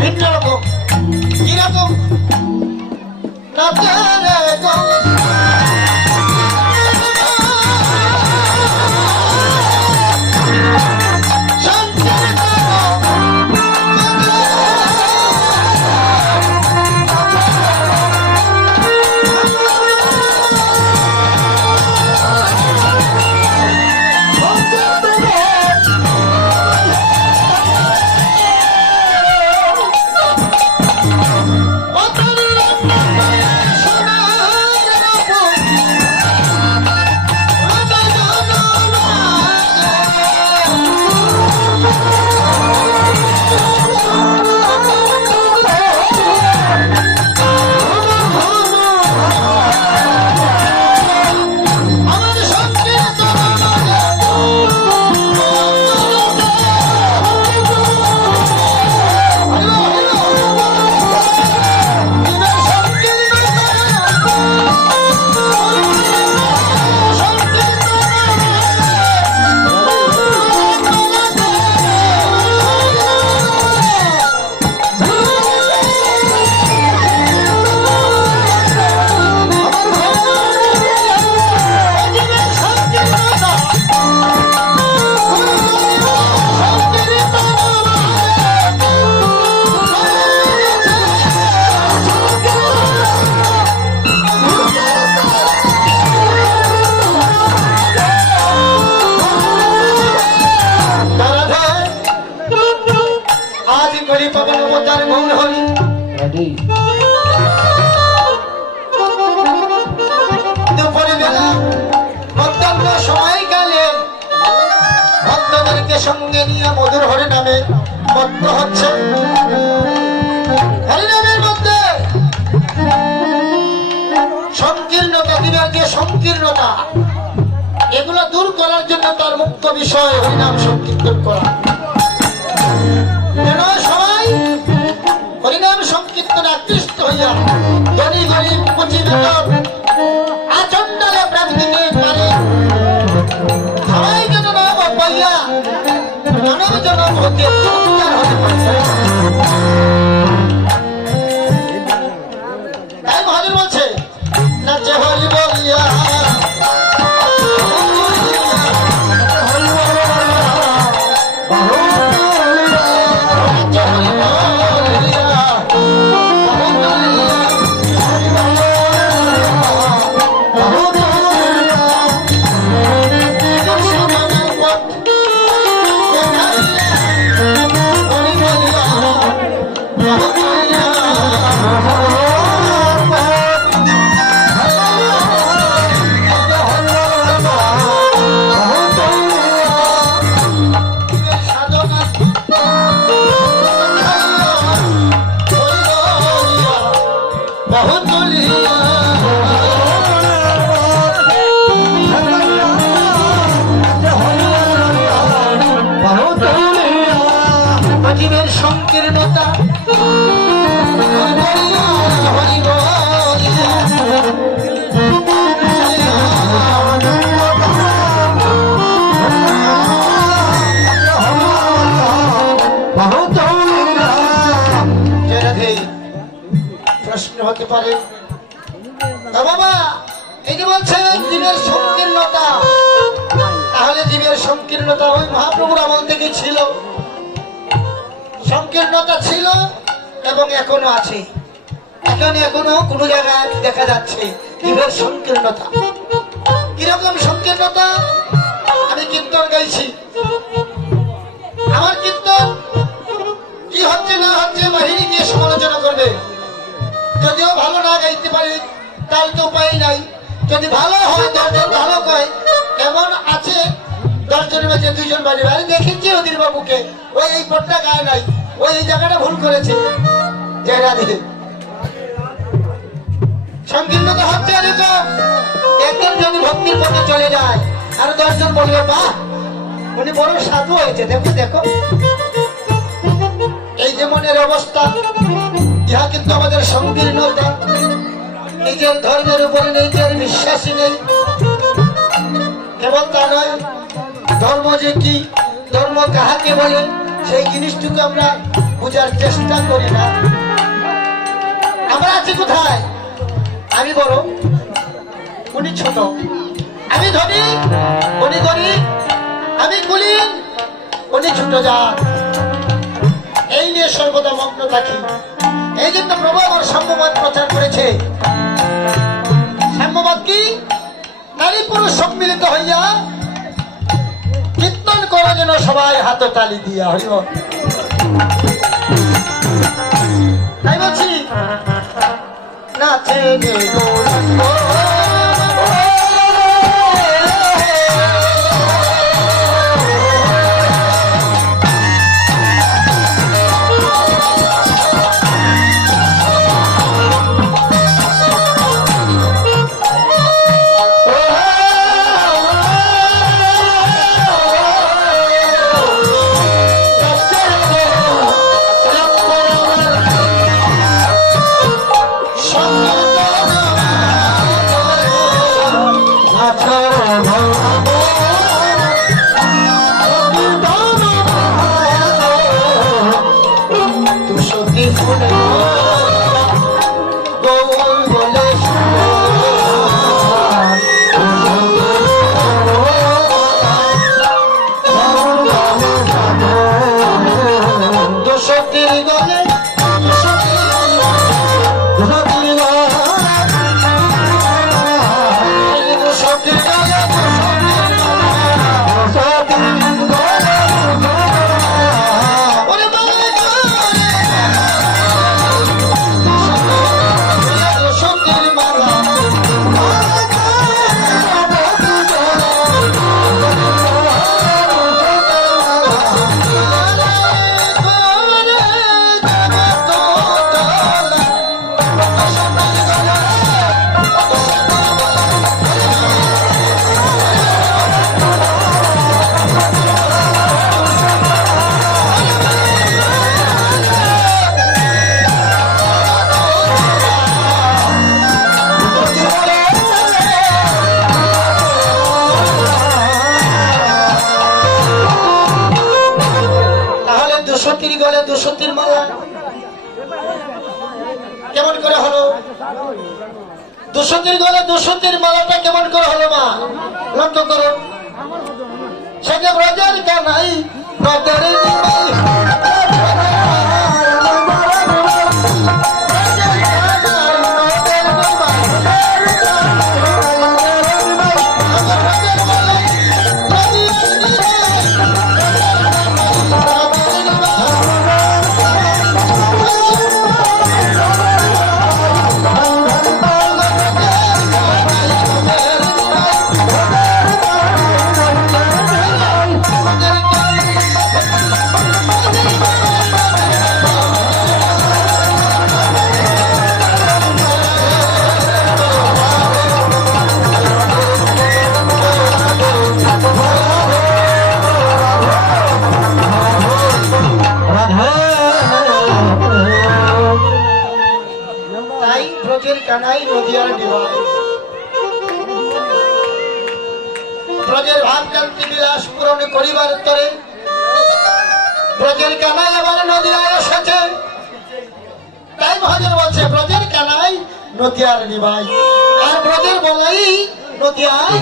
ভিন্ন রকম। কিরকম? সঙ্গে নিয়ে মধুর হরি নামে মত্ত হচ্ছে। হরিনামের মধ্যে সংকীর্ণতা, দিনের যে সংকীর্ণতা, এগুলো দূর করার জন্য তার মুখ্য বিষয় হরিনাম সংকীর্তন করা। সবাই হরিনাম সংকীর্তন আকৃষ্ট হইয়া ধনী গরিব কুচি বেতন আচণ্ডালে প্রাপ্তিকে পারে সবাই যেন নাম পাইয়া মানব জনম হতে উদ্ধার হতে পারে। তাই মহাজন বলছে নাচে হরি বলিয়া সংকীর্ণতা প্রশ্ন হতে পারে বাবা, এই যে বলছেন জীবের সংকীর্ণতা, তাহলে জীবের সংকীর্ণতা ওই মহাপ্রভুর আমল থেকে ছিল, সংকীর্ণতা ছিল এবং এখনো আছে। এখনো কোনো জায়গায় দেখা যাচ্ছে জীবের সংকীর্ণতা। কিরকম সংকীর্ণতা? আমি কীর্তন গাইছি, আমার কীর্তন কি হচ্ছে না হচ্ছে বাহিনী গিয়ে সমালোচনা করবে। যদিও ভালো না গাইতে পারি তার তো উপায় নাই। যদি ভালো হয় 10 জন ভালো কয়, এমন আছে 10 জনের মাঝে 2 জন বাড়ি বাড়ি দেখেছি অধীর বাবুকে, ওই এই পটটা গায়ে নাই, ওই এই জায়গাটা ভুল করেছে। সংকীর্ণতা হচ্ছে এরকম, একজন যদি ভক্তির পথে চলে যায় আর 10 জন বলবে বাহ উনি বড় সাধু হয়েছে, দেখো দেখো। এই যে মনের অবস্থা, ইহা কিন্তু আমাদের সংকীর্ণতা। নিজের ধর্মের উপরে নিজের বিশ্বাসী নেই। কেবল তা নয়, ধর্ম যে কি, ধর্ম কাহাকে বলে, সেই জিনিসটুকু আমরা বুঝার চেষ্টা করি না। আমরা আছি কোথায়? আমি বড়, উনি ছোট, আমি ধনী, উনি গরিব, আমি কুলীন, উনি ছোট জাত। এই নিয়ে সর্বদা মগ্ন থাকি। এই জন্য প্রভু আমার সাম্যবাদ প্রচার করেছে। সাম্যবাদ কি? নারী পুরুষ সম্মিলিত হইয়া কীর্তন করার জন্য সবাই হাতে তালি দিয়া হইল। তাই বলছি নাচে গে গৌরাঙ্গ দুসতির মালা কেমন করে হলো? দুসতির গলে দুসতির মালাটা কেমন করে হলো মা? লক্ষ্য করুন। সঙ্গে ব্রজের কানাই ব্রজের কানাই নদিয়ার বিবাহ। ব্রজের ভাবকান্তি বিলাস পূরণ করিবার তরে ব্রজের কানাই আবার নদিয়ায় এসেছে। তাই মহাজন বলছে ব্রজের কানাই নদিয়ার নিবাই, আর ব্রজের বলাই নদিয়ায়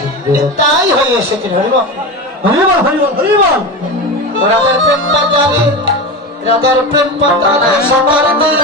তাই হয়ে এসেছে। হরিবল হরিবল হরিবল হরিবল। রাধার প্রেম পাতালে, রাধার প্রেম পাতালে সবার দিল